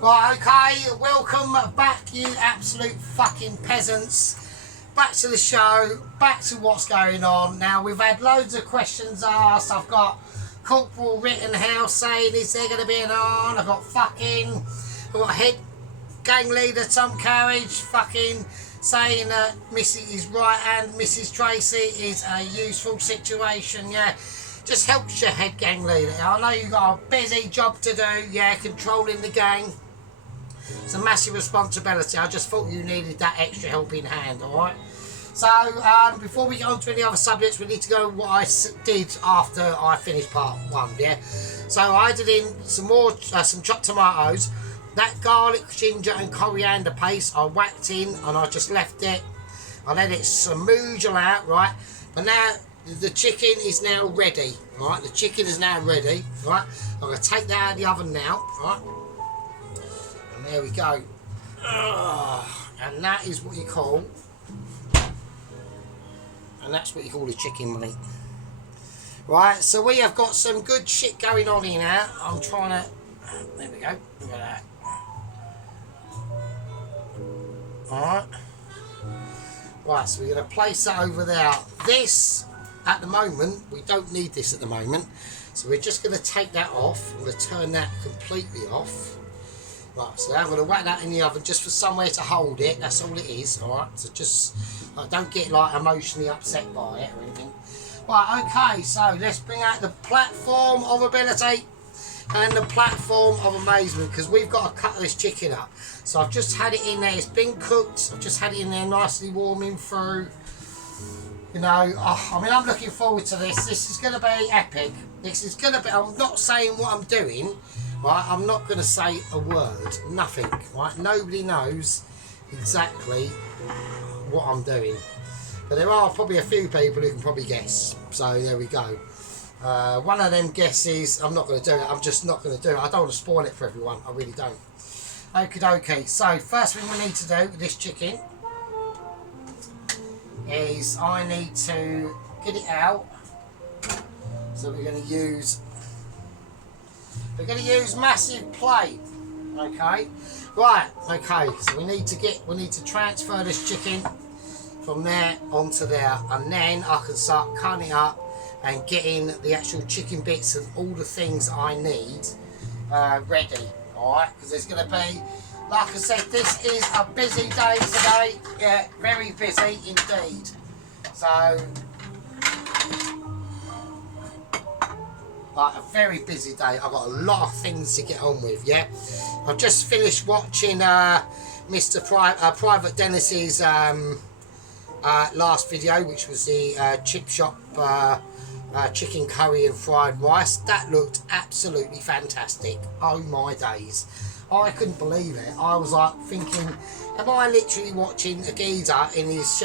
Right, okay, welcome back, you absolute fucking peasants. Back to the show, back to what's going on. Now, we've had loads of questions asked. I've got Corporal Rittenhouse saying, is there going to be an on? I've got head gang leader Tom Carriage fucking saying that Mrs. Right and Mrs. Tracy is a useful situation, yeah. Just helps your head gang leader. I know you've got a busy job to do, yeah, controlling the gang. It's a massive responsibility. I just thought you needed that extra helping hand, alright? So, before we get on to any other subjects, we need to go what I did after I finished part 1, yeah? So, I added in some chopped tomatoes. That garlic, ginger and coriander paste I whacked in and I just left it. I let it smooth out, right? But now, the chicken is now ready, right? The chicken is now ready, right? I'm going to take that out of the oven now, right? And there we go. And that is what you call, a chicken, mate. Right, so we have got some good shit going on here now. I'm trying to, there we go, look at that. Alright. Right, so we're going to place that over there. This, at the moment, we don't need this at the moment. So we're just going to take that off. I'm going to turn that completely off. Right, so I'm going to whack that in the oven just for somewhere to hold it. That's all it is, alright? So just, don't get like emotionally upset by it or anything. Right, okay, so let's bring out the platform of ability and the platform of amazement, because we've got to cut this chicken up. So I've just had it in there, it's been cooked. I've just had it in there nicely warming through. You know, I mean, I'm looking forward to this. This is going to be epic. This is going to be, I'm not saying what I'm doing. Right, I'm not going to say a word, nothing, right? Nobody knows exactly what I'm doing. But there are probably a few people who can probably guess. So there we go. One of them guesses, I'm not going to do it. I'm just not going to do it. I don't want to spoil it for everyone. I really don't. Okie dokie. So first thing we need to do with this chicken is I need to get it out. So we're going to use massive plate, okay? Right, okay. So we need to transfer this chicken from there onto there, and then I can start cutting it up and getting the actual chicken bits and all the things I need ready. All right, because there's going to be, like I said, this is a busy day today. Yeah, very busy indeed. So. Like a very busy day. I've got a lot of things to get on with, yeah. I've just finished watching Private Dennis's last video, which was the chip shop chicken curry and fried rice. That looked absolutely fantastic. Oh my days. I couldn't believe it. I was like thinking, am I literally watching a geezer in his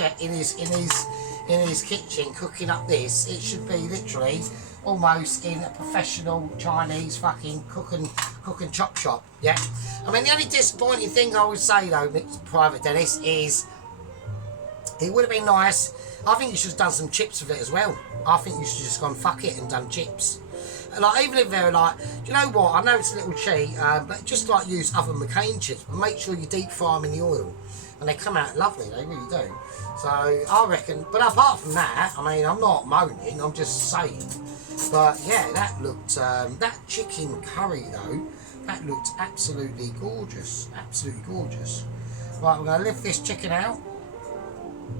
kitchen cooking up this? It should be literally almost in a professional Chinese fucking cook and chop shop, yeah. I mean, the only disappointing thing I would say though, Private Dennis, is it would have been nice. I think you should have done some chips with it as well. I think you should have just gone fuck it and done chips. And like, even if they're like, do you know what? I know it's a little cheat, but just like use other McCain chips, but make sure you deep fry them in the oil, and they come out lovely. They really do. So I reckon. But apart from that, I mean, I'm not moaning. I'm just saying. But yeah, that looked, that chicken curry though, that looked absolutely gorgeous. Absolutely gorgeous. Right, we're going to lift this chicken out.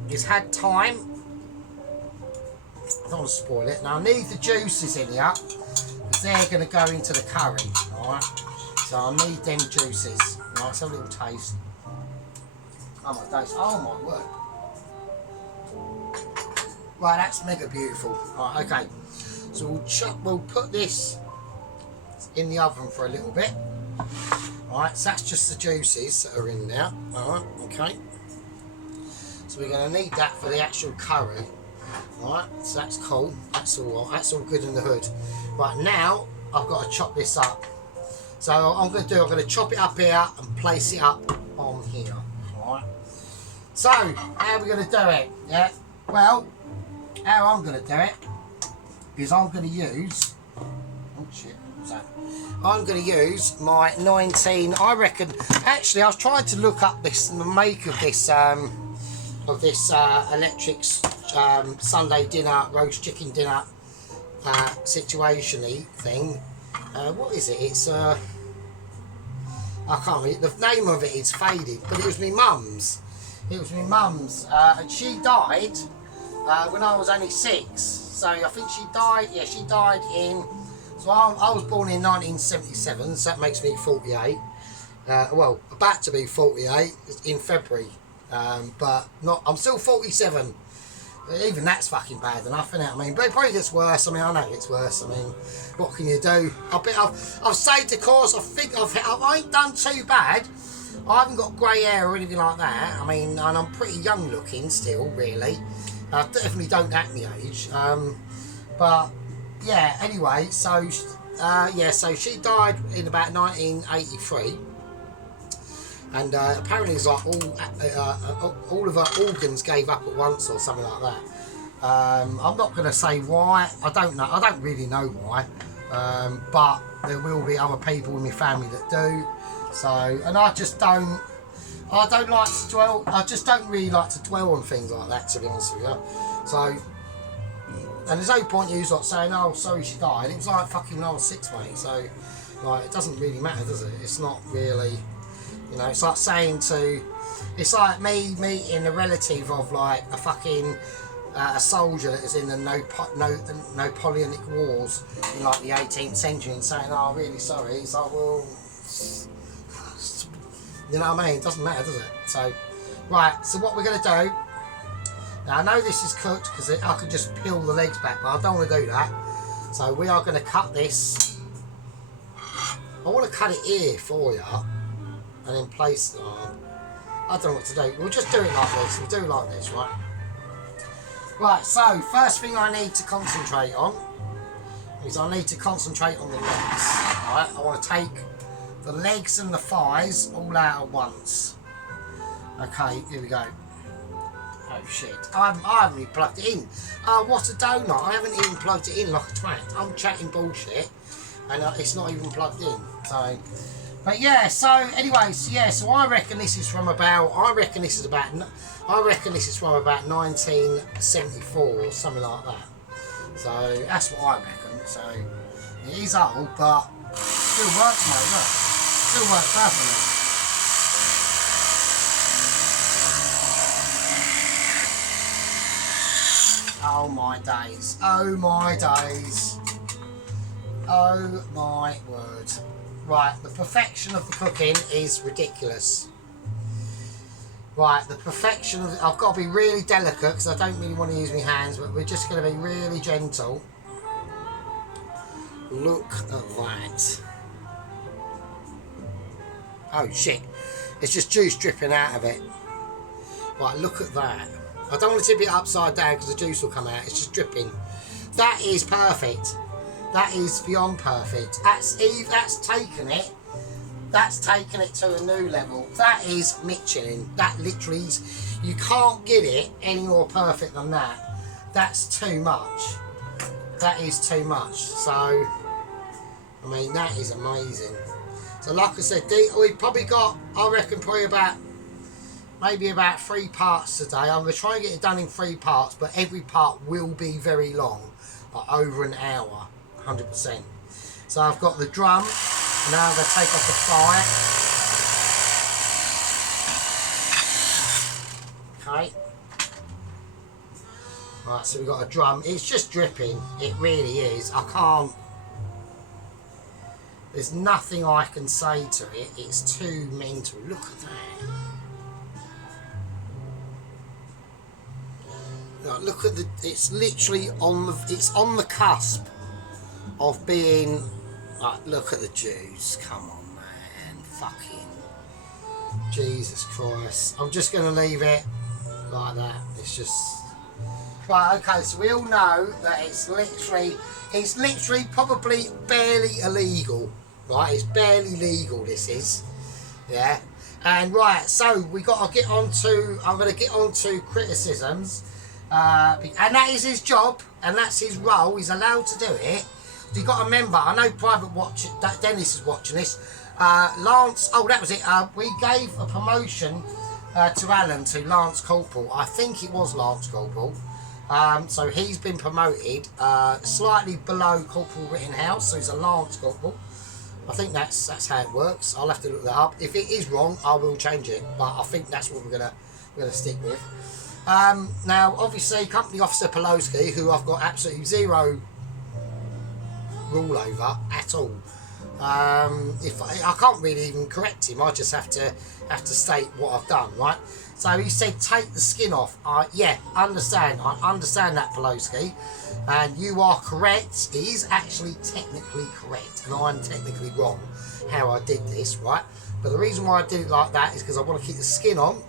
It's had time. I don't want to spoil it. Now I need the juices in here, because they're going to go into the curry. Alright, so I need them juices. Right, let's have a little taste. Oh my days, oh my word. Right, that's mega beautiful. Right, okay. So we'll put this in the oven for a little bit. Alright, so that's just the juices that are in there. Alright, okay. So we're going to need that for the actual curry. Alright, so that's cool. That's all good in the hood. Right, now I've got to chop this up. So I'm going to chop it up here and place it up on here. Alright. So, how are we going to do it? Yeah. Well, how I'm going to do it is I'm going to use... Oh shit, what's that? I'm going to use my 19... I reckon... Actually, I was trying to look up the make of this electric Sunday dinner, roast chicken dinner situation-y thing. What is it? It's I can't read. The name of it is faded, but it was my mum's. It was my mum's, and she died when I was only 6. So I think she died. Yeah, she died in. So I was born in 1977. So that makes me 48. Well, about to be 48 in February, but not. I'm still 47. Even that's fucking bad enough, isn't it? I mean, but it probably gets worse. I mean, I know it gets worse. I mean, what can you do? I've saved the course. I ain't done too bad. I haven't got grey hair or anything like that. I mean, and I'm pretty young looking still, really. I definitely don't act my age. But yeah. Anyway, so yeah, so she died in about 1983. And apparently it's like all of her organs gave up at once or something like that. I'm not going to say why. I don't know. I don't really know why. But there will be other people in my family that do. So, and I just don't. I don't like to dwell. I just don't really like to dwell on things like that, to be honest with you. So, and there's no point you like saying, "Oh, sorry, she died." It was like fucking when I was 6, mate. So, like, it doesn't really matter, does it? It's not really. You know, it's like saying to, it's like me meeting a relative of like a fucking a soldier that is in the Napoleonic Wars in like the 18th century and saying, "Oh, really sorry." It's like, well, you know what I mean? It doesn't matter, does it? So, right. So what we're gonna do now? I know this is cooked because I could just peel the legs back, but I don't want to do that. So we are gonna cut this. I want to cut it here for you. And then place it on. I don't know what to do. We'll just do it like this. We'll do it like this, right? Right, so first thing I need to concentrate on is I need to concentrate on the legs. Right? I want to take the legs and the thighs all out at once. Okay, here we go. Oh shit. I haven't even plugged it in. Oh, what a donut. I haven't even plugged it in like a twat. I'm chatting bullshit and it's not even plugged in. So... But yeah, so anyways, yeah, so I reckon this is from about 1974 or something like that. So that's what I reckon. So it is old, but still works, mate, look. Still works perfectly. Oh my days. Oh my days. Oh my word. Right, the perfection of the cooking is ridiculous. Right, the perfection of I've got to be really delicate because I don't really want to use my hands, but we're just going to be really gentle. Look at that. Oh shit, it's just juice dripping out of it. Right, look at that. I don't want to tip it upside down because the juice will come out. It's just dripping. That is perfect. That is beyond perfect. That's taken it. That's taken it to a new level. That is Michelin. That literally is. You can't get it any more perfect than that. That's too much. That is too much. So, I mean, that is amazing. So, like I said, we've probably got, I reckon, probably maybe about 3 parts today. I'm going to try and get it done in 3 parts, but every part will be very long, like over an hour. 100%. So I've got the drum. Now I'm going to take off the fire. Okay. Right, so we've got a drum. It's just dripping. It really is. I can't. There's nothing I can say to it. It's too mental. Look at that. Like, look at the. It's literally on the. It's on the cusp of being like, look at the juice, come on man, fucking Jesus Christ. I'm just going to leave it like that. It's just, Right, okay, so we all know that it's literally probably barely illegal, right? It's barely legal, this is, yeah. And right, so we got to get on to, I'm going to get on to criticisms, and that is his job, and that's his role. He's allowed to do it. You've got to remember, I know Private Watch, Dennis is watching this. Lance, oh, that was it. We gave a promotion to Alan, to Lance Corporal. I think it was Lance Corporal. So he's been promoted slightly below Corporal Rittenhouse, so he's a Lance Corporal. I think that's how it works. I'll have to look that up. If it is wrong, I will change it, but I think that's what we're gonna stick with. Now, obviously, Company Officer Pelosi, who I've got absolutely zero rule over at all. If I can't really even correct him, I just have to state what I've done, right? So he said, take the skin off. Yeah, understand. I understand that, Pelosi, and you are correct. He is actually technically correct, and I'm technically wrong how I did this, right? But the reason why I did it like that is because I want to keep the skin on,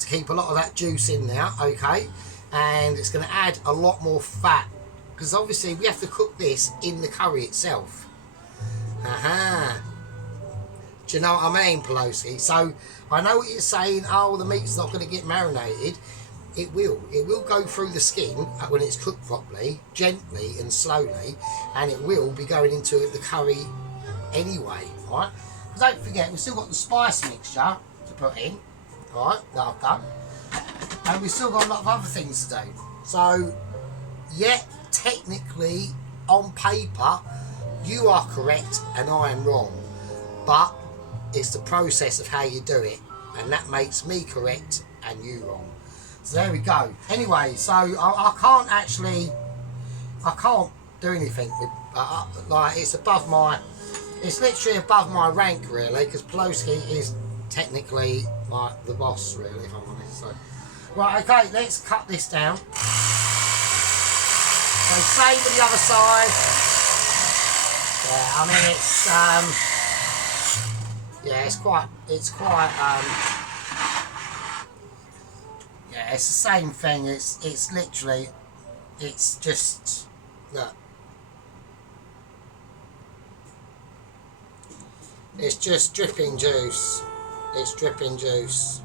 to keep a lot of that juice in there, okay? And it's going to add a lot more fat, because obviously we have to cook this in the curry itself. Aha. Do you know what I mean, Pelosi? So I know what you're saying. Oh, the meat's not going to get marinated. It will. It will go through the skin when it's cooked properly, gently and slowly, and it will be going into the curry anyway, right? Because don't forget, we've still got the spice mixture to put in, right, that I've done, and we've still got a lot of other things to do. So, yeah, technically, on paper, you are correct and I am wrong, but it's the process of how you do it, and that makes me correct and you wrong. So there we go. Anyway, so I can't do anything with, like, it's literally above my rank, really, because Pelosi is technically like the boss, really, if I'm honest. So, right, okay, let's cut this down. So same with the other side. Yeah, I mean, yeah, it's quite, yeah, it's the same thing. It's literally, it's just, look, it's just dripping juice. It's dripping juice.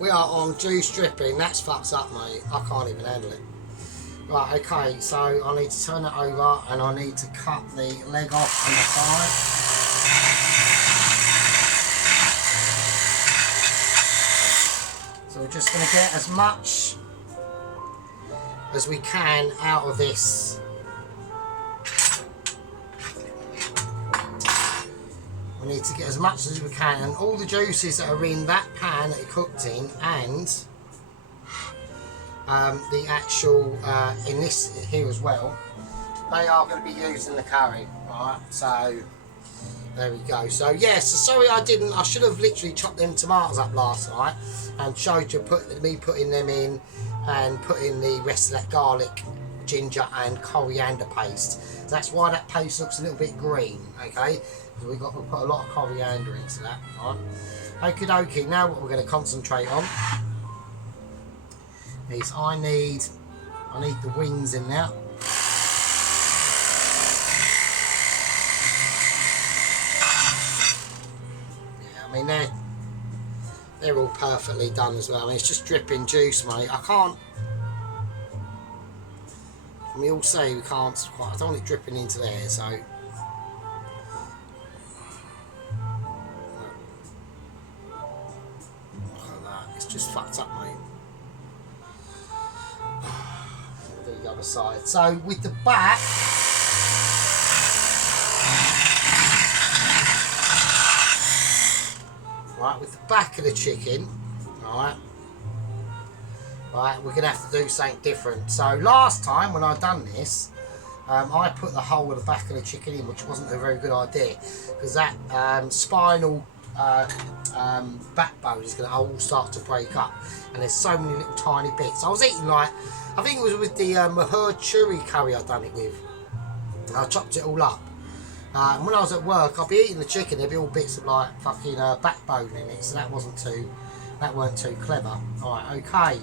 We are on juice dripping. That's fucked up, mate. I can't even handle it. Right, okay, so I need to turn it over and I need to cut the leg off on the side. So we're just going to get as much as we can out of this. We need to get as much as we can, and all the juices that are in that pan that it cooked in, and the actual in this here as well, they are going to be used in the curry, right? So there we go. So yeah, so sorry I should have literally chopped them tomatoes up last night and showed you me putting them in, and putting the rest of that garlic, ginger and coriander paste. So that's why that paste looks a little bit green, okay? Because we've got to put a lot of coriander into that, right? Okie dokie, now what we're going to concentrate on is I need the wings in there. Yeah, I mean they're all perfectly done as well. I mean, it's just dripping juice, mate. I mean, we all say we can't quite, I don't want it dripping into there, so it's just fucked up, mate. Do the other side. So with the back, right, with the back of the chicken, right, we're gonna have to do something different. So last time when I done this, I put the whole of the back of the chicken in, which wasn't a very good idea, because that spinal backbone is going to all start to break up, and there's so many little tiny bits. I was eating, like, I think it was with the Mahur churi curry I'd done it with. I chopped it all up, and when I was at work I'd be eating the chicken, there'd be all bits of like fucking backbone in it, so that weren't too clever. Alright, okay,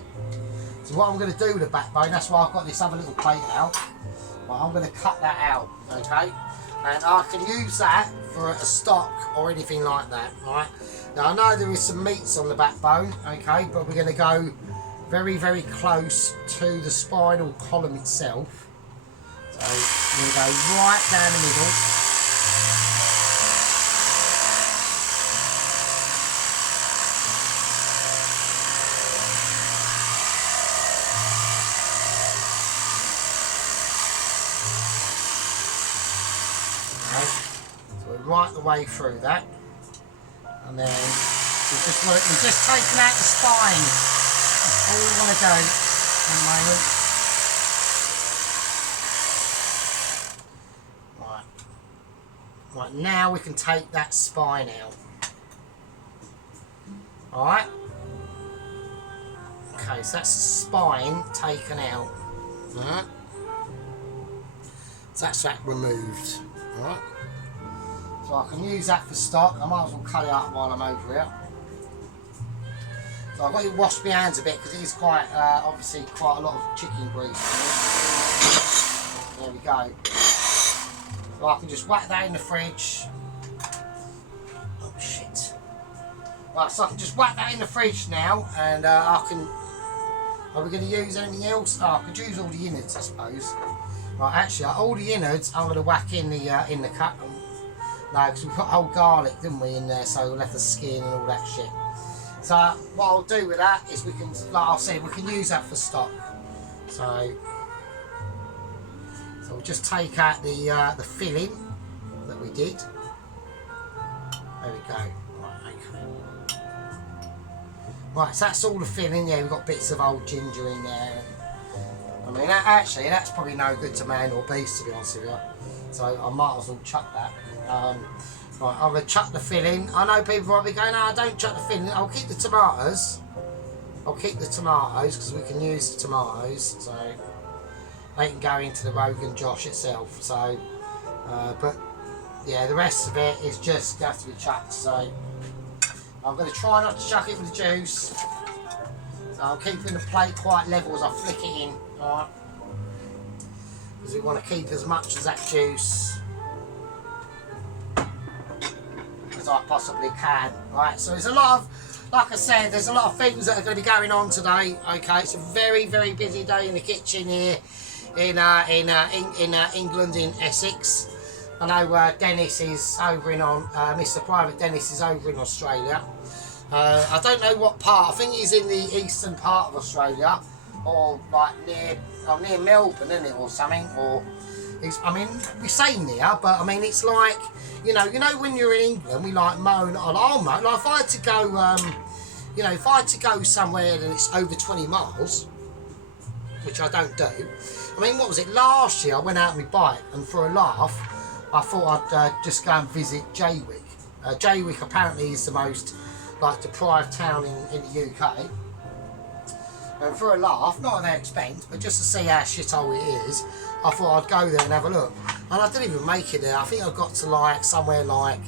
So what I'm going to do with the backbone, that's why I've got this other little plate out. Right, I'm going to cut that out, okay? And I can use that for a stock or anything like that, right? Now I know there is some meats on the backbone, okay, but we're going to go very, very close to the spinal column itself. So we're going to go right down the middle. Right the way through that, and then we're just taking out the spine. That's all we want to do in a moment. Right, now we can take that spine out. Alright. Okay, so that's the spine taken out. Alright. So that's that removed. Alright. So I can use that for stock. I might as well cut it up while I'm over here. So I've got to wash my hands a bit because it is quite, obviously, quite a lot of chicken grease. There we go. So I can just whack that in the fridge. Oh shit. Right, so I can just whack that in the fridge now, and I can. Are we going to use anything else? Oh, I could use all the innards, I suppose. Right, actually, all the innards I'm going to whack in the cut. No, because we put whole garlic, didn't we, in there, so we'll have the skin and all that shit. So what I'll do with that is we can, like I said, we can use that for stock. So we'll just take out the filling that we did. There we go. Right, okay. Right, so that's all the filling. Yeah, we've got bits of old ginger in there. I mean, actually, that's probably no good to man or beast, to be honest with you. So I might as well chuck that. Right, I'm going to chuck the filling. I know people might be going, no, don't chuck the filling. I'll keep the tomatoes. I'll keep the tomatoes because we can use the tomatoes. So they can go into the Rogan Josh itself. So, but yeah, the rest of it is just has to be chucked. So I'm going to try not to chuck it with the juice. So I'm keeping the plate quite level as I flick it in. Alright. Because we want to keep as much of that juice as I possibly can. Right, so there's a lot of, like I said, there's a lot of things that are going to be going on today. Okay, it's a very, very busy day in the kitchen here in England, in Essex. I know Dennis is over in Mr. Private Dennis is over in Australia. I don't know what part. I think he's in the eastern part of Australia, or like near Melbourne, isn't it, or something? Or I mean, we say near, but I mean it's like, you know when you're in England, we like moan on our moan. Like if I had to go, if I had to go somewhere and it's over 20 miles, which I don't do. I mean, what was it? Last year I went out on my bike, and for a laugh, I thought I'd just go and visit Jaywick. Jaywick apparently is the most like deprived town in the UK. And for a laugh, not at their expense, but just to see how shithole it is, I thought I'd go there and have a look. And I didn't even make it there. I think I got to like somewhere like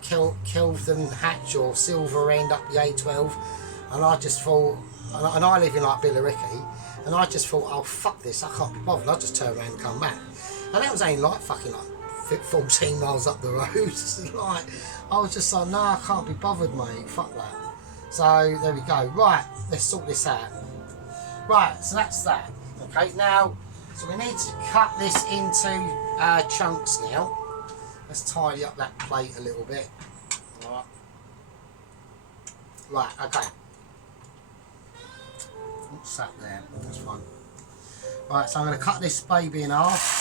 Kelvin Hatch or Silver End up the A12, and I just thought, and I live in like Billericay, and I just thought, oh fuck this, I can't be bothered. I'll just turn around and come back. And that was only like fucking like 14 miles up the road. Like, I was just like, no, I can't be bothered, mate. Fuck that. So there we go. Right, let's sort this out. Right, so that's that. Okay, now, so we need to cut this into chunks now. Let's tidy up that plate a little bit. Right. Right, okay. What's that there? That's fine. Right, so I'm going to cut this baby in half.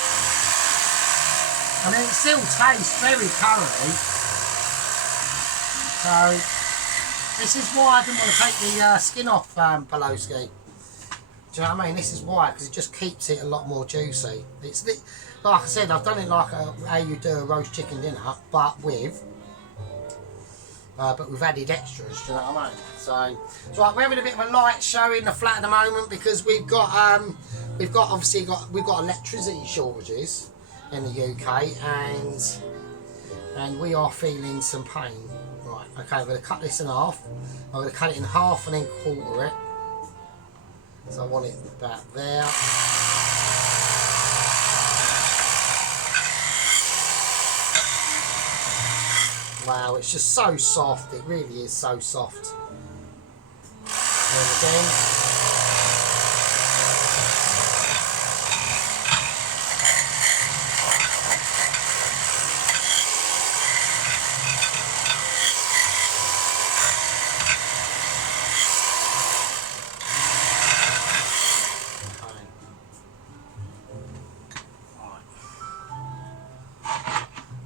I mean, it still tastes very curry. So, this is why I didn't want to take the skin off Poloski. Do you know what I mean? This is why, because it just keeps it a lot more juicy. It's like I said, I've done it like how you do a roast chicken dinner, but we've added extras. Do you know what I mean? So right, we're having a bit of a light show in the flat at the moment because we've got electricity shortages in the UK, and we are feeling some pain. Right, okay, I'm going to cut this in half. I'm going to cut it in half and then quarter it. So I want it about there. Wow, it's just so soft. It really is so soft. And again.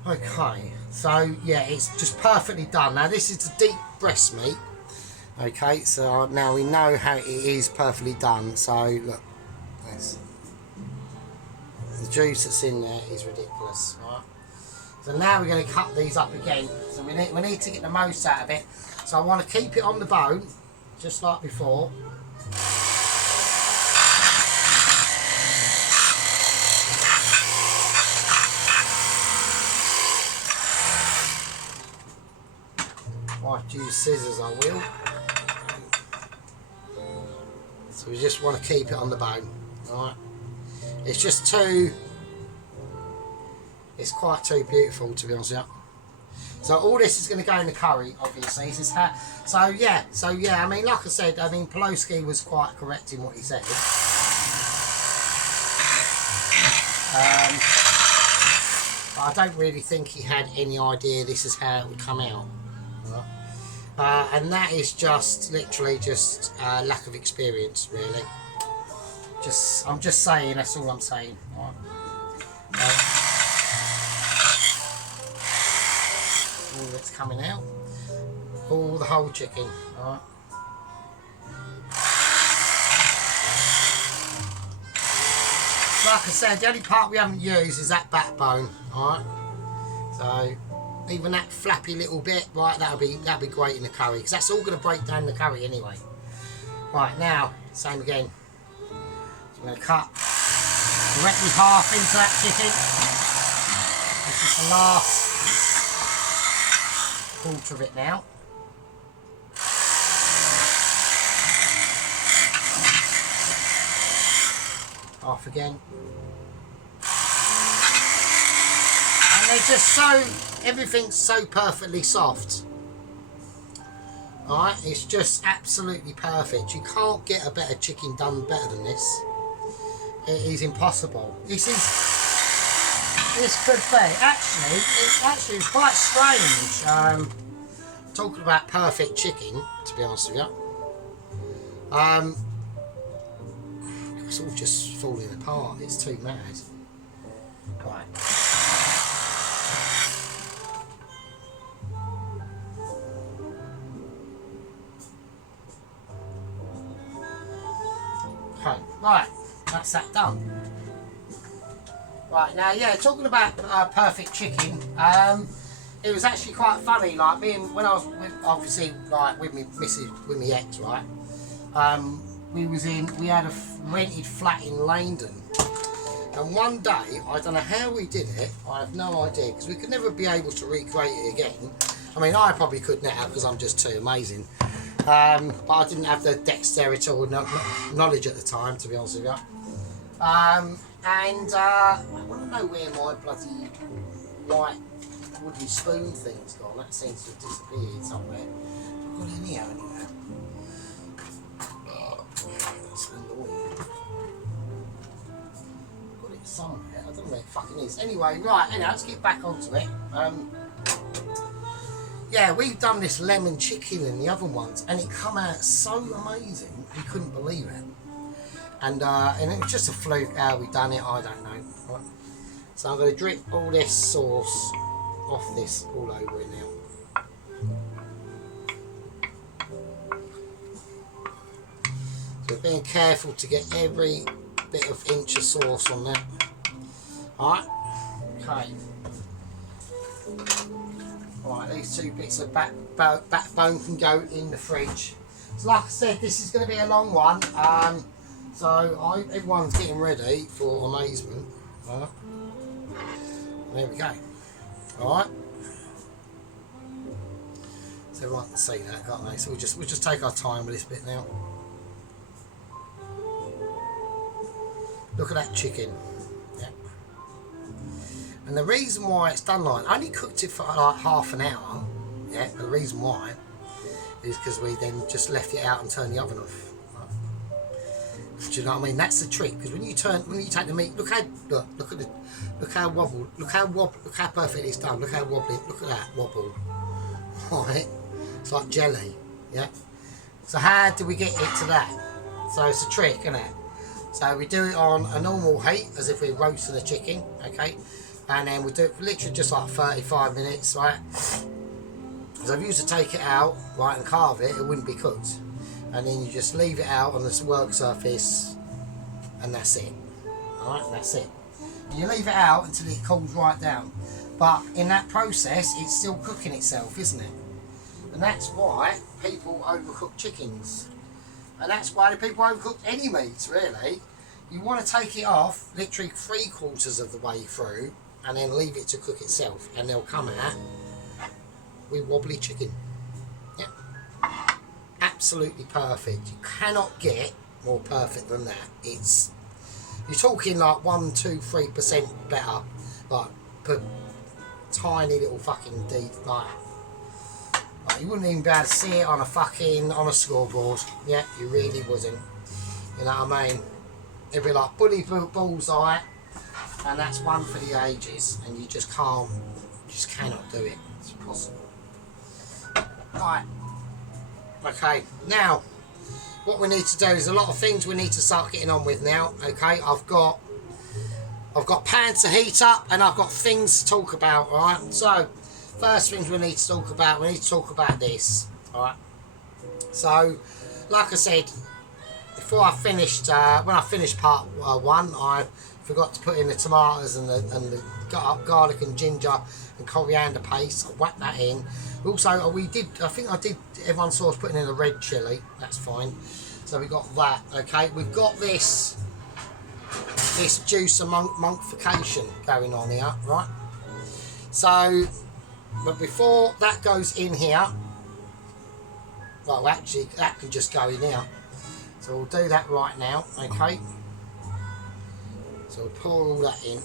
Okay, so yeah, it's just perfectly done. Now this is the deep breast meat. Okay, so now we know how it is perfectly done. So look, this, the juice that's in there is ridiculous, right? So now we're going to cut these up again. So we need to get the most out of it. So I want to keep it on the bone, just like before. Might use scissors, I will. So we just want to keep it on the bone, right? It's just too, it's quite too beautiful, to be honest with you. So all this is going to go in the curry, obviously. This is how, so yeah, I mean, like I said, I mean, Poloski was quite correct in what he said. But I don't really think he had any idea this is how it would come out. Right? And that is just literally just lack of experience, really. I'm just saying, that's all I'm saying. Right? All that's coming out, all the whole chicken. Right? Like I said, the only part we haven't used is that backbone. Alright, so even that flappy little bit, right, that'll be great in the curry, because that's all going to break down the curry anyway. Right, now same again. So I'm going to cut directly half into that chicken. This is the last quarter of it now. Half again. And they're just so, everything's so perfectly soft. Alright, it's just absolutely perfect. You can't get a better chicken done better than this. It is impossible. This could be, actually it's quite strange. Talking about perfect chicken, to be honest with you. It's all just falling apart. It's too mad. Right. Okay, right. That's that done. Right, now, yeah, talking about perfect chicken, it was actually quite funny, like, when I was, obviously, like, with me ex, right, we had a rented flat in London, and one day, I don't know how we did it, I have no idea, because we could never be able to recreate it again. I mean, I probably could now, because I'm just too amazing, but I didn't have the dexterity or knowledge at the time, to be honest with you. And I want to know where my bloody white wooden spoon thing's gone. That seems to have disappeared somewhere. I've got it in here anyway. That's annoying. I've got it somewhere. I don't know where it fucking is. Anyway, right, anyway, let's get back onto it. Yeah, we've done this lemon chicken in the other ones, and it come out so amazing, you couldn't believe it. And it was just a fluke how we done it, I don't know. Right. So I'm going to drip all this sauce off this all over it now. So being careful to get every bit of inch of sauce on that. Alright, okay. Alright, these two bits of backbone can go in the fridge. So like I said, this is going to be a long one. So everyone's getting ready for amazement. Right. There we go. Alright. So everyone can see that, can't they? So we'll just take our time with this bit now. Look at that chicken. Yeah. And the reason why it's done like, I only cooked it for like half an hour. Yeah. The reason why is because we then just left it out and turned the oven off. Right. Do you know what I mean? That's the trick. Because when you take the meat, look how wobble, look how perfect it's done. Look how wobbly. Look at that wobble. Right. It's like jelly. Yeah. So how do we get it to that? So it's a trick, isn't it? So we do it on a normal heat, as if we're roasting the chicken, okay? And then we do it for literally just like 35 minutes, right? So if you used to take it out, right, and carve it, it wouldn't be cooked. And then you just leave it out on this work surface, and that's it. Alright, that's it. And you leave it out until it cools right down. But in that process, it's still cooking itself, isn't it? And that's why people overcook chickens. And that's why the people overcook any meats, really. You want to take it off literally 3/4 of the way through and then leave it to cook itself, and they'll come out with wobbly chicken. Yeah. Absolutely perfect. You cannot get more perfect than that. You're talking like 1, 2, 3% better, like per tiny little fucking like you wouldn't even be able to see it on a scoreboard. Yeah, you really wouldn't. You know what I mean? It'd be like bully bullseye, and that's one for the ages, and you just cannot do it. It's impossible. Right. Okay, now what we need to do is a lot of things we need to start getting on with now. Okay, I've got pans to heat up, and I've got things to talk about. Alright, so first things we need to talk about this. Alright, so like I said, before I finished, when I finished part 1, I forgot to put in the tomatoes and the garlic and ginger and coriander paste. I whacked that in. Also, I think I did, everyone saw us putting in a red chilli. That's fine. So we got that. Okay, we've got this juice of monkification going on here, right? So, but before that goes in here, well, actually, that can just go in here. So we'll do that right now, okay? So we'll pour all that in.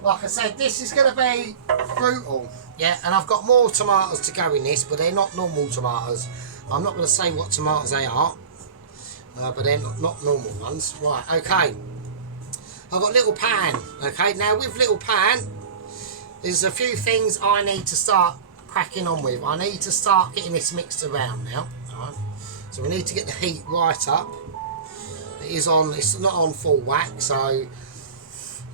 Like I said, this is going to be brutal, yeah? And I've got more tomatoes to go in this, but they're not normal tomatoes. I'm not going to say what tomatoes they are, but they're not normal ones. Right, okay. I've got little pan, okay? Now with little pan, there's a few things I need to start cracking on with. I need to start getting this mixed around now. Alright. So we need to get the heat right up. It's not on full whack, so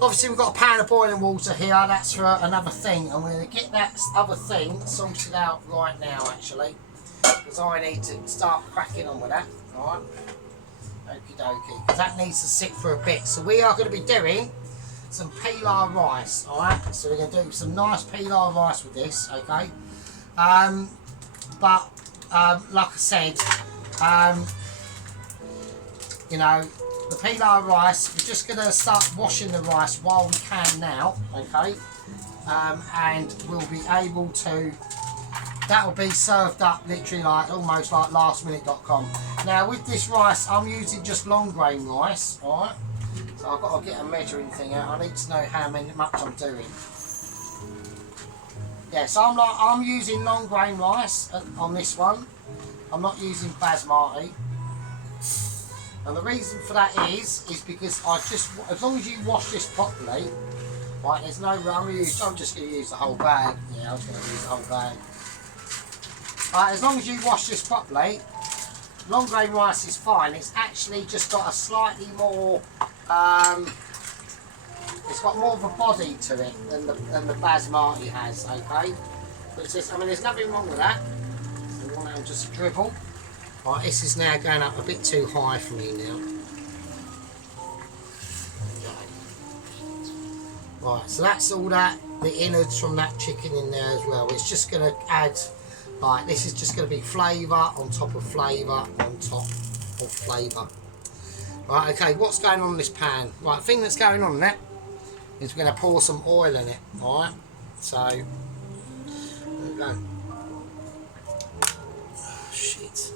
obviously we've got a pan of boiling water here. That's for another thing, and we're going to get that other thing sorted out right now, actually, because I need to start cracking on with that. Alright, okie dokie, because that needs to sit for a bit. So we are going to be doing some pilau rice. Alright, so we're going to do some nice pilau rice with this, okay? But like I said, you know, the pilau rice, we're just going to start washing the rice while we can now, okay? And we'll be able to, that will be served up literally like almost like lastminute.com. Now with this rice, I'm using just long grain rice, alright? So I've got to get a measuring thing out. I need to know how much I'm doing. Yeah, so I'm using long grain rice on this one. I'm not using basmati. And the reason for that is because as long as you wash this properly, right, there's no, I'm just going to use the whole bag. Yeah, I was going to use the whole bag. Right, as long as you wash this properly, long grain rice is fine. It's actually just got a slightly more, it's got more of a body to it than the basmati has, okay? But it's just, I mean, there's nothing wrong with that. So we want to just dribble. Right, this is now going up a bit too high for me now. Right, so that's all that, the innards from that chicken in there as well. It's just going to add, like, this is just going to be flavour on top of flavour on top of flavour. Right, okay, what's going on in this pan? Right, the thing that's going on in it is we're going to pour some oil in it, alright? So, there we go. Oh, shit.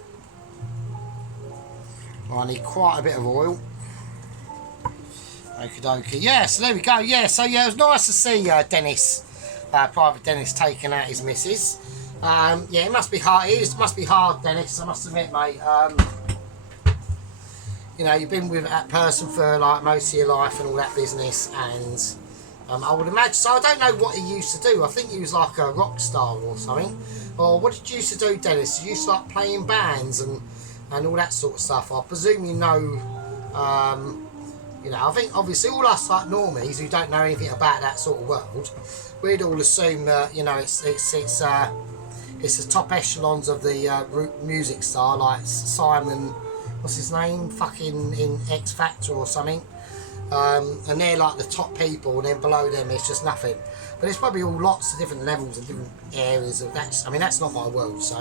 I need quite a bit of oil. Okie dokie. Yeah, so there we go. Yeah, so yeah, it was nice to see Dennis, Private Dennis, taking out his missus. Yeah, it must be hard. It must be hard, Dennis. I must admit, mate. You know, you've been with that person for like most of your life and all that business, and I would imagine. So I don't know what he used to do. I think he was like a rock star or something. Or what did you used to do, Dennis? You used to like playing bands and all that sort of stuff. I presume you know. You know, I think obviously all us like normies who don't know anything about that sort of world, we'd all assume that, you know, it's the top echelons of the music star, like Simon, what's his name, fucking in X Factor or something, and they're like the top people, and then below them it's just nothing. But it's probably all lots of different levels and different areas of that. I mean, that's not my world. So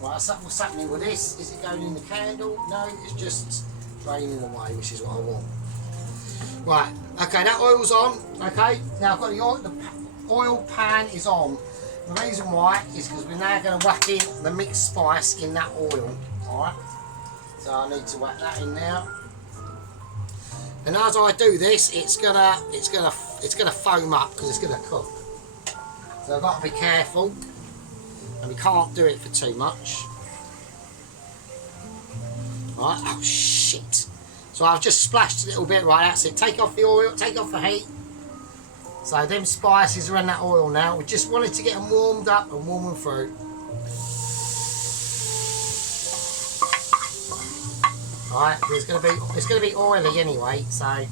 right, so what's happening with this? Is it going in the candle? No, it's just draining away, which is what I want. Right, okay, that oil's on. Okay, now I've got the oil pan is on. The reason why is because we're now going to whack in the mixed spice in that oil. Alright, so I need to whack that in now. And as I do this, it's gonna foam up because it's gonna cook. So I've got to be careful, and we can't do it for too much. Right, oh shit. So I've just splashed a little bit, right, that's it. Take off the oil, take off the heat. So them spices are in that oil now. We just wanted to get them warmed up and warming through. Right, it's gonna be oily anyway, so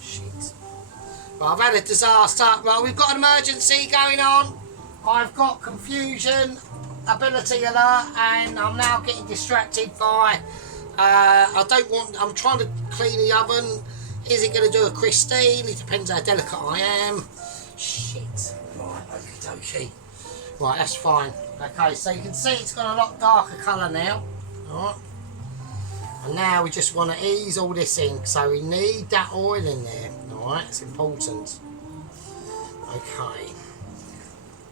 shit. But I've had a disaster. Right, we've got an emergency going on. I've got confusion, ability alert, and I'm now getting distracted by I'm trying to clean the oven. Is it going to do a Christine? It depends how delicate I am. Shit. Right, okie dokie. Right, that's fine. Okay, so you can see it's got a lot darker colour now. Alright. And now we just want to ease all this in. So we need that oil in there. Alright, it's important. Okay.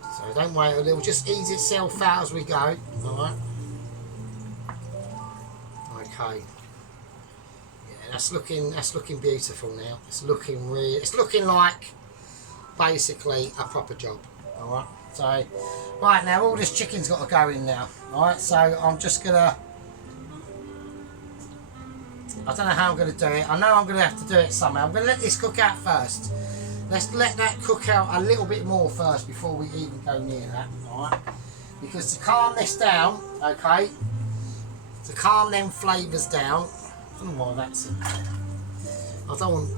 So don't wait, it'll just ease itself out as we go. Alright. Okay. Yeah, that's looking beautiful now. It's looking like basically a proper job. Alright. So right now all this chicken's got to go in now. Alright, so I'm just gonna, I don't know how I'm gonna do it. I know I'm gonna have to do it somehow. I'm gonna let this cook out first. Let's let that cook out a little bit more first before we even go near that. Alright. Because to calm this down, okay, to calm them flavours down, I don't know why that's in there. I don't want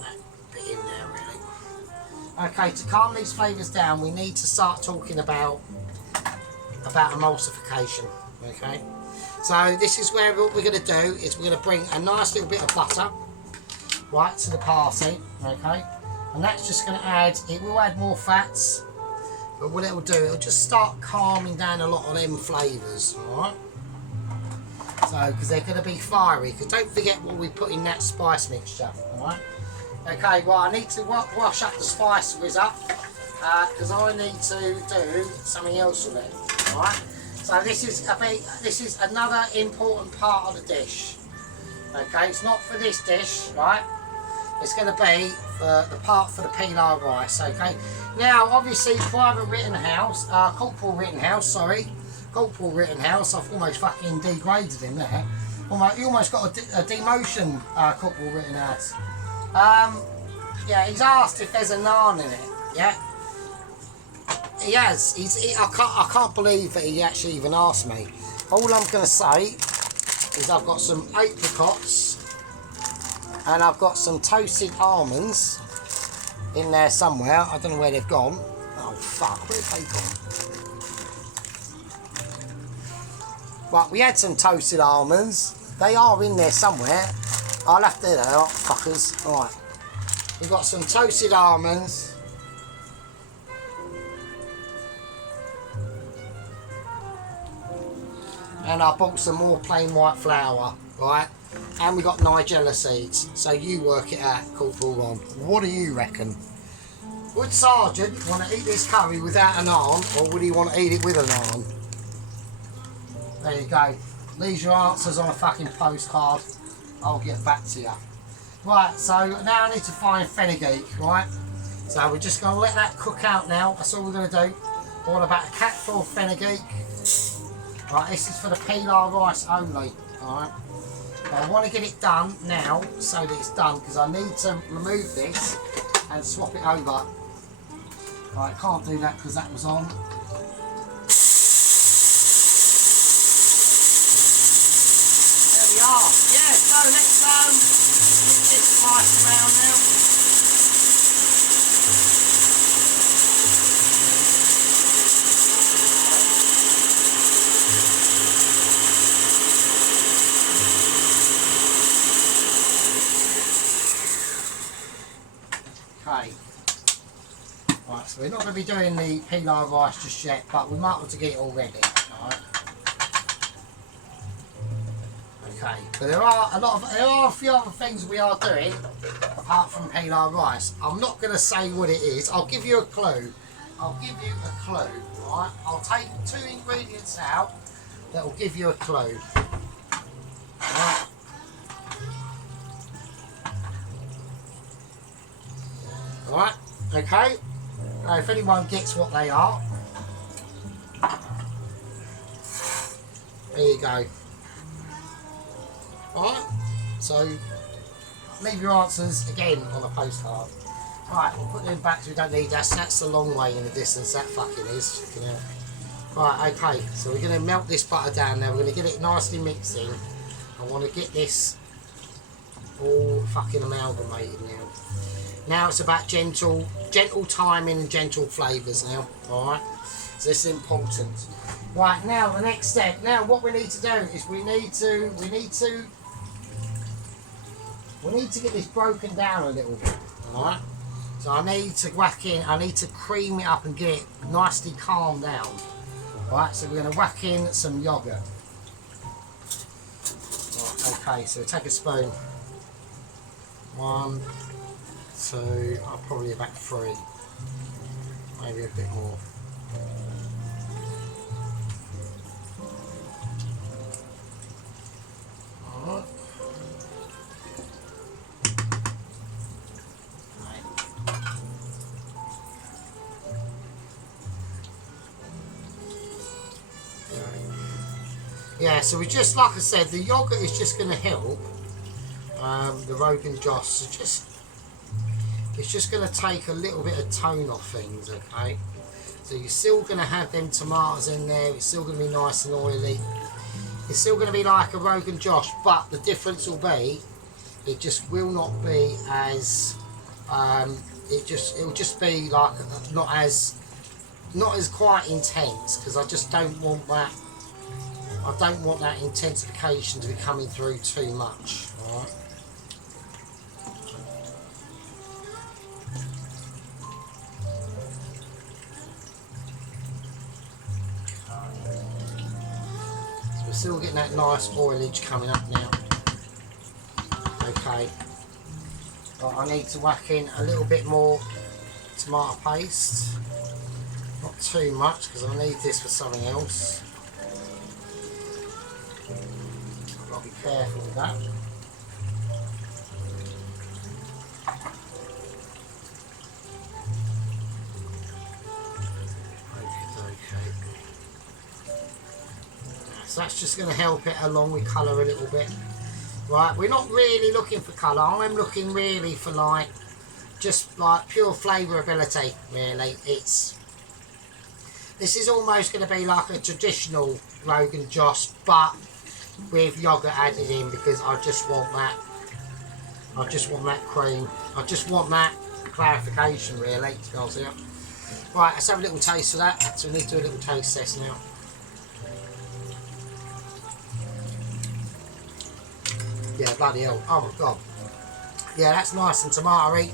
that bit in there really. Okay, to calm these flavours down, we need to start talking about emulsification. Okay, so this is where what we're going to do is we're going to bring a nice little bit of butter right to the party. Okay, and that's just going to add. It will add more fats, but what it will do, it'll just start calming down a lot of them flavours. All right. So, because they're going to be fiery, because don't forget what we put in that spice mixture, alright? Okay, well I need to wash up the spices up, because I need to do something else with it, alright? So this is another important part of the dish, okay? It's not for this dish, right? It's going to be for the part for the pilau rice, okay? Now, obviously, Corporal Rittenhouse, I've almost fucking degraded him there. He almost got a demotion, Corporal Rittenhouse. Yeah, he's asked if there's a naan in it. Yeah, he has. I can't believe that he actually even asked me. All I'm going to say is I've got some apricots and I've got some toasted almonds in there somewhere. I don't know where they've gone. Oh fuck, where've they gone? Right, we had some toasted almonds. They are in there somewhere. I'll have to, there they are, fuckers. Right, we've got some toasted almonds. And I bought some more plain white flour, right? And we got Nigella seeds. So you work it out, Corporal Ron. What do you reckon? Would Sergeant want to eat this curry without an arm, or would he want to eat it with an arm? There you go. Leave your answers on a fucking postcard. I'll get back to you. Right, so now I need to find fenugreek, right? So we're just going to let that cook out now. That's all we're going to do. All about a catful of fenugreek. Right, this is for the pilau rice only. Alright. I want to get it done now so that it's done because I need to remove this and swap it over. Right, can't do that because that was on. There we are. Yeah, so let's get this rice around now. Okay. Right, so we're not going to be doing the pilau rice just yet, but we might want to get it all ready. Alright. Okay, but there are a few other things we are doing apart from pilau rice. I'm not going to say what it is. I'll give you a clue. Right? I'll take 2 ingredients out that will give you a clue. Right. Alright, okay. Now if anyone gets what they are, there you go. Alright, so leave your answers again on a postcard. Right, we'll put them back so we don't need that. That's a long way in the distance, that fucking is. Checking out. Right, okay, so we're going to melt this butter down now. We're going to get it nicely mixed in. I want to get this all fucking amalgamated now. Now it's about gentle timing and gentle flavours now, alright? So this is important. Right, now the next step. Now what we need to do is we need to get this broken down a little bit, alright? So I need to I need to cream it up and get it nicely calmed down. Alright, so we're going to whack in some yoghurt. Right, okay, so take a spoon. 1, 2, probably about 3, maybe a bit more. Alright. Yeah, so we just, like I said, the yoghurt is just going to help the Rogan Josh. So it's just going to take a little bit of tone off things, okay? So you're still going to have them tomatoes in there. It's still going to be nice and oily. It's still going to be like a Rogan Josh, but the difference will be, it just will not be as, it'll just be like not as quite intense, because I just don't want that. I don't want that intensification to be coming through too much. All right. So we're still getting that nice oilage coming up now. Okay. But I need to whack in a little bit more tomato paste. Not too much, because I need this for something else. I've got to be careful with that. Okay. So that's just going to help it along with colour a little bit. Right, we're not really looking for colour. I'm looking really for just like pure flavourability. Really, this is almost going to be like a traditional Rogan Josh, but with yoghurt added in, because I just want that. I just want that cream. I just want that clarification, really, to be honest with you. Right, let's have a little taste of that. So we need to do a little taste test now. Yeah, bloody hell. Oh my god. Yeah, that's nice and tomatoey.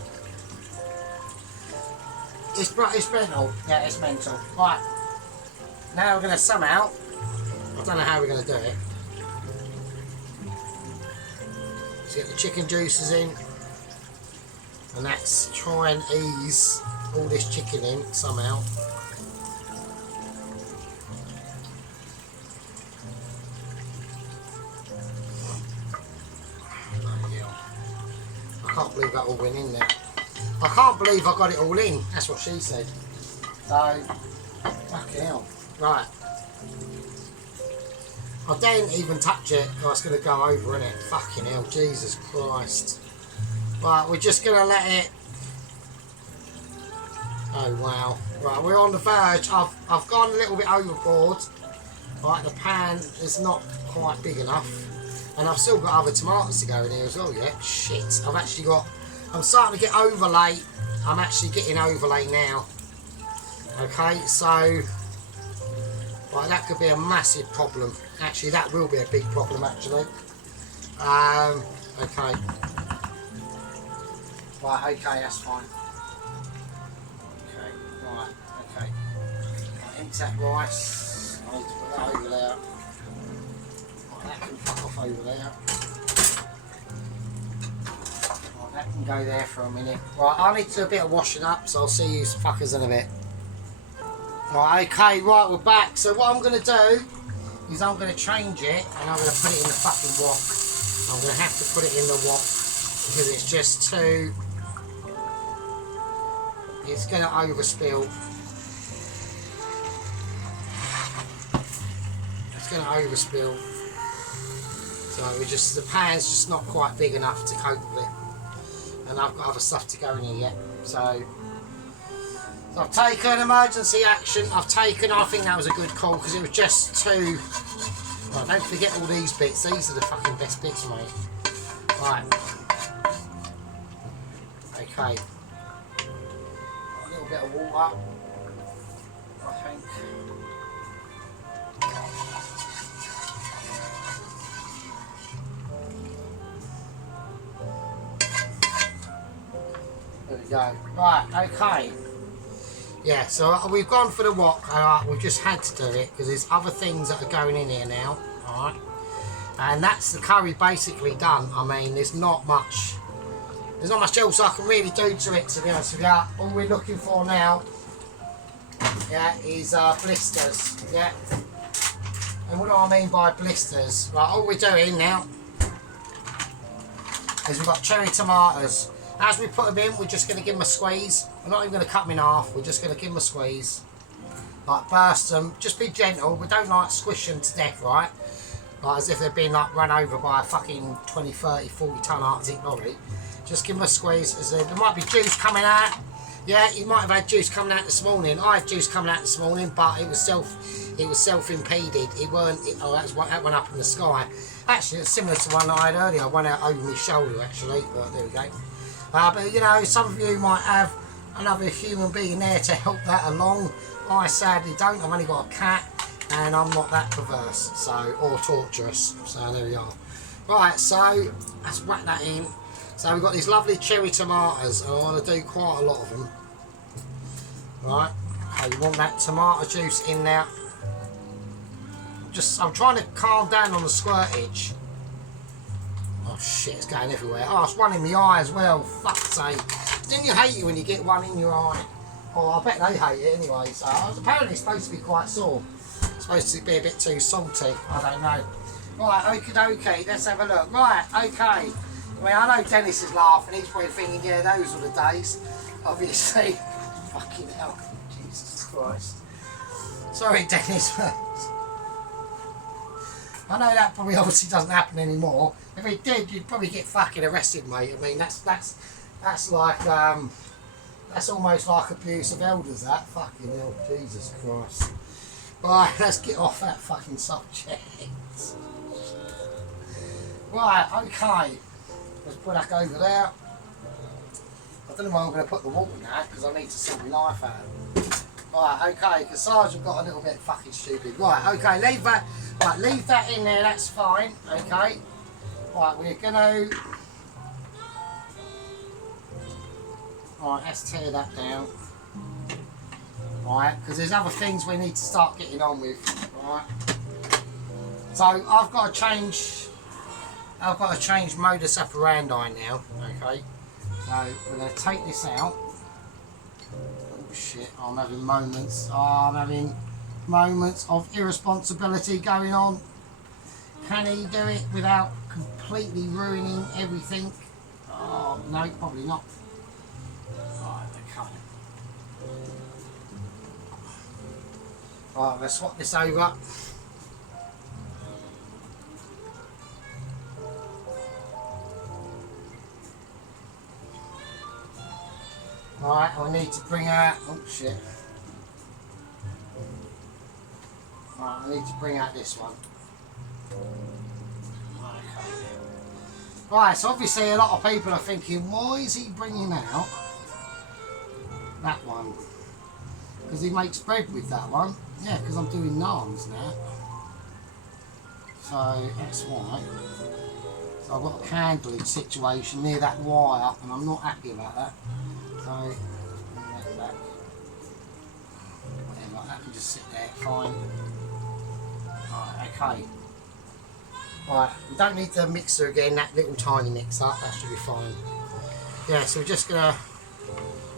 It's mental. Yeah, it's mental. Right. Now we're going to somehow, I don't know how we're going to do it. Let's get the chicken juices in. And that's try and ease all this chicken in somehow. can't believe that all went in there. I can't believe I got it all in. That's what she said. So, fucking hell. Right. I didn't even touch it. I was going to go over in it. Fucking hell, Jesus Christ. Right, we're just going to let it... Oh, wow. Right, we're on the verge. I've gone a little bit overboard. Right, the pan is not quite big enough. And I've still got other tomatoes to go in here as well, yeah? Shit. I've actually got... I'm starting to get overlay. I'm actually getting overlay now. Okay, so... Right, that could be a massive problem. Actually, that will be a big problem, actually. Okay. Right, okay, that's fine. Okay, right, okay. Right, empty that rice. I need to put that over there. Right, that can fuck off over there. Right, that can go there for a minute. Right, I need to do a bit of washing up, so I'll see you fuckers in a bit. Right, okay, right, we're back. So what I'm going to do is I'm going to change it and I'm going to put it in the fucking wok. I'm going to have to put it in the wok because it's just too... It's going to overspill. It's going to overspill. So we just, the pan's just not quite big enough to cope with it. And I've got other stuff to go in here yet. So I've taken emergency action. I think that was a good call because it was just too... Right, don't forget all these bits. These are the fucking best bits, mate. Right. Okay. A little bit of water, I think. There we go. Right, okay. Yeah, so we've gone for the wok. We've just had to do it because there's other things that are going in here now. Alright. And that's the curry basically done. I mean, there's not much else I can really do to it, to be honest with you. All we're looking for now, yeah, is blisters. Yeah. And what do I mean by blisters? Right, all we're doing now is we've got cherry tomatoes. As we put them in, we're just going to give them a squeeze. We're not even going to cut them in half. We're just going to give them a squeeze. Like, burst them. Just be gentle. We don't like squish them to death, right? Like, as if they've been, like, run over by a fucking 20, 30, 40 tonne Arctic lorry. Just give them a squeeze. As there might be juice coming out. Yeah, you might have had juice coming out this morning. I had juice coming out this morning, but it was self-impeded. It weren't... that went up in the sky. Actually, it's similar to one I had earlier. I went out over my shoulder, actually. But there we go. But, you know, some of you might have another human being there to help that along. I sadly don't. I've only got a cat and I'm not that perverse, so, or torturous. So there we are. Right, so let's whack that in. So we've got these lovely cherry tomatoes and I want to do quite a lot of them. Right, so you want that tomato juice in there. I'm trying to calm down on the squirtage. Oh shit, it's going everywhere. Oh, it's one in my eye as well. Fuck's sake. Didn't you hate it when you get one in your eye? Oh, I bet they hate it anyway. So apparently it's supposed to be quite sore. It's supposed to be a bit too salty. I don't know. Right, okie dokie. Let's have a look. Right, okay. I mean, I know Dennis is laughing. He's probably thinking, yeah, those were the days. Obviously. Fucking hell. Jesus Christ. Sorry, Dennis. I know that probably obviously doesn't happen anymore. If it did, you'd probably get fucking arrested, mate. I mean, that's like that's almost like abuse of elders. That fucking hell, Jesus Christ. Right, let's get off that fucking subject. Right, okay. Let's put that over there. I don't know why I'm going to put the water in that because I need to sort my life out. Right, okay, because Sergeant got a little bit fucking stupid. Right, okay, leave that. Right, leave that in there, that's fine, okay. Right, we're gonna... Right, let's tear that down. Right, because there's other things we need to start getting on with, right. So, I've got to change modus operandi now, okay. So, we're going to take this out. Oh shit, I'm having moments. Oh, I'm having moments of irresponsibility going on. Can he do it without completely ruining everything? Oh No, probably not. Right, okay. Right, let's swap this over. Right, I need to bring out. Oh shit. Right, I need to bring out this one. Okay. Right, so obviously a lot of people are thinking, why is he bringing out that one? Because he makes bread with that one. Yeah, because I'm doing naans now. So that's why. So I've got a candling situation near that wire and I'm not happy about that. So bring that back. Whatever, that can just sit there, fine. Right, okay. Right, we don't need the mixer again, that little tiny mixer, that should be fine. Yeah, so we're just gonna,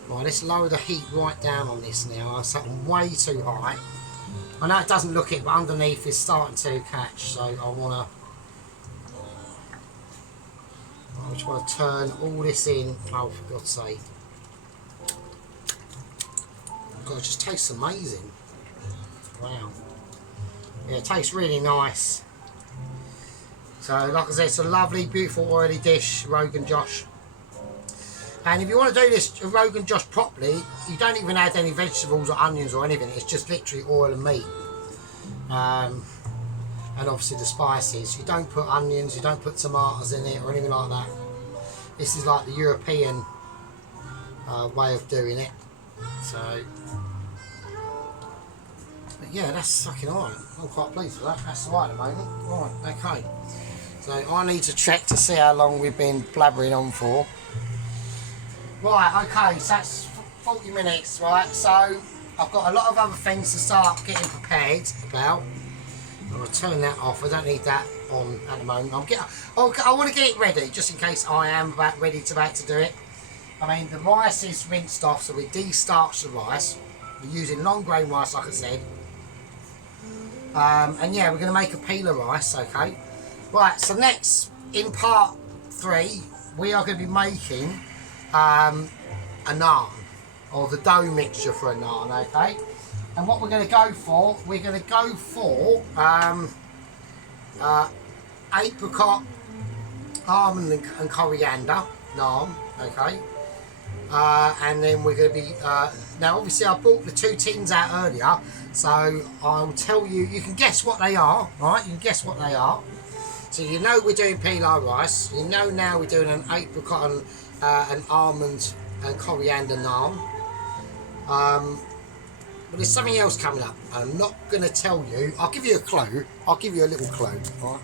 right, let's lower the heat right down on this now. I set them way too high. I know it doesn't look it, but underneath is starting to catch, so I just want to turn all this in. Oh, for God's sake. God, it just tastes amazing. Wow. Yeah, it tastes really nice. So, like I said, it's a lovely, beautiful, oily dish, Rogan Josh. And if you want to do this Rogan Josh properly, you don't even add any vegetables or onions or anything. It's just literally oil and meat. And obviously the spices. You don't put onions, you don't put tomatoes in it or anything like that. This is like the European way of doing it. So, but yeah, that's fucking alright. I'm quite pleased with that. That's alright at the moment. Right, okay. So I need to check to see how long we've been blabbering on for. Right, okay, so that's 40 minutes, right? So I've got a lot of other things to start getting prepared about. I'm going to turn that off. I don't need that on at the moment. I want to get it ready just in case I am about to do it. I mean, the rice is rinsed off, so we de-starch the rice. We're using long grain rice, like I said. And yeah, we're going to make a peeler rice, okay? Right, so next, in part 3, we are going to be making a naan, or the dough mixture for a naan, okay? And what we're going to go for, apricot, almond and coriander naan, okay? And then we're going to be, now obviously I bought the 2 tins out earlier, so I'll tell you, you can guess what they are, right? You can guess what they are. So you know we're doing pilau rice, you know now we're doing an apricot and an almond and coriander naan. But there's something else coming up. I'm not going to tell you. I'll give you a clue. I'll give you a little clue. Right?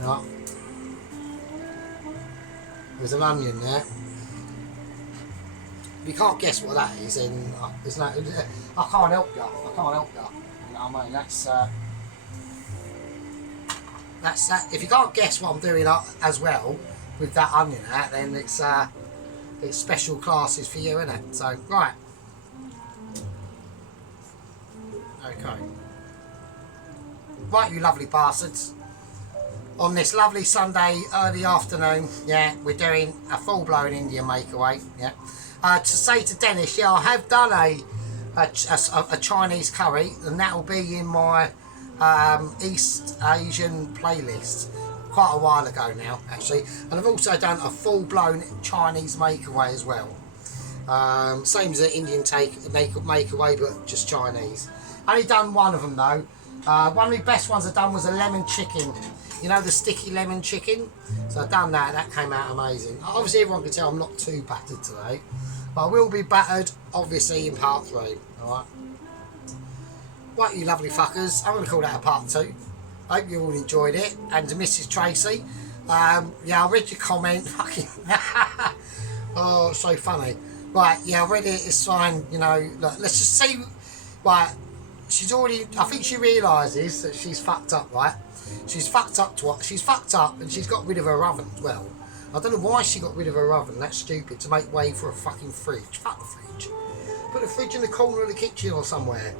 Yeah. There's an onion there. If you can't guess what that is, then there's no. I can't help you. I can't help you. You know what I mean? That's that. If you can't guess what I'm doing as well with that onion out, then it's special classes for you, isn't it? So right. Okay. Right, you lovely bastards. On this lovely Sunday early afternoon, yeah, we're doing a full-blown Indian makeaway, yeah. To say to Dennis, yeah, I have done a Chinese curry, and that will be in my East Asian playlist quite a while ago now, actually. And I've also done a full-blown Chinese makeaway as well. Same as an Indian makeaway, but just Chinese. Only done one of them though. One of the best ones I've done was a lemon chicken. You know, the sticky lemon chicken? So I've done that, that came out amazing. Obviously everyone can tell I'm not too battered today. But I will be battered, obviously, in part 3. Alright? Right, you lovely fuckers. I'm going to call that a part 2. I hope you all enjoyed it. And to Mrs. Tracy, yeah, I read your comment. Fucking oh, so funny. Right, yeah, I read it, it's fine, you know, look, let's just see. Right, she's already, I think she realises that she's fucked up, right? She's fucked up she's fucked up and she's got rid of her oven as well. I don't know why she got rid of her oven, that's stupid, to make way for a fucking fridge. Fuck the fridge. Put the fridge in the corner of the kitchen or somewhere.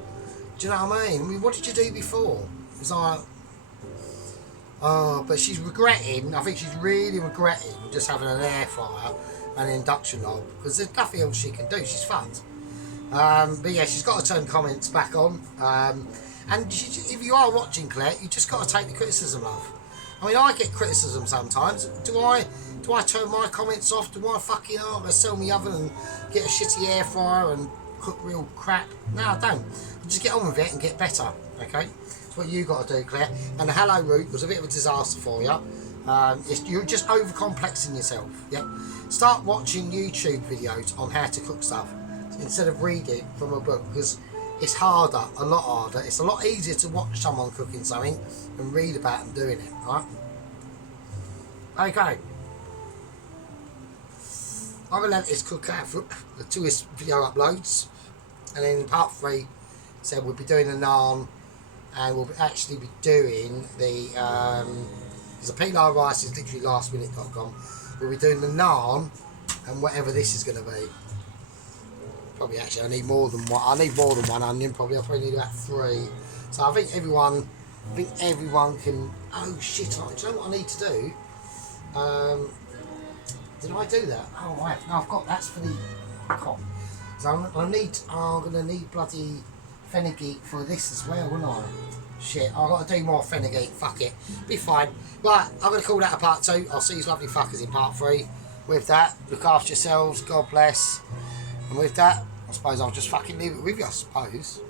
Do you know what I mean? What did you do before? It was like, Oh, but she's regretting, I think she's really regretting just having an air fryer and an induction hob, because there's nothing else she can do. She's fucked. But yeah, she's got to turn comments back on. And if you are watching, Claire, you just got to take the criticism, love. I mean, I get criticism sometimes. Do I turn my comments off? Do I fucking sell me oven and get a shitty air fryer and cook real crap? No, I don't. I just get on with it and get better. Okay, that's what you got to do, Claire. And the hello route was a bit of a disaster for you. You're just overcomplexing yourself. Yep. Start watching YouTube videos on how to cook stuff instead of reading from a book, because it's harder, a lot harder. It's a lot easier to watch someone cooking something and read about them doing it, right? Okay. I'm going to let this cook out for till this video uploads. And then in part 3, so we'll be doing the naan, and we'll actually be doing the, because the pilau rice is literally lastminute.com. We'll be doing the naan and whatever this is going to be. Probably actually I need more than one onion. Probably I probably need about 3. So I think everyone can. Oh shit! Do you know what I need to do? Did I do that? Oh right. No, I've got that's for the cop. So I'm gonna need bloody fenugreek for this as well, wouldn't I? Shit! I've got to do more fenugreek. Fuck it. Be fine. Right. I'm gonna call that a part 2. I'll see you lovely fuckers in part 3. With that, look after yourselves. God bless. And with that, I suppose I'll just fucking leave it with you, I suppose.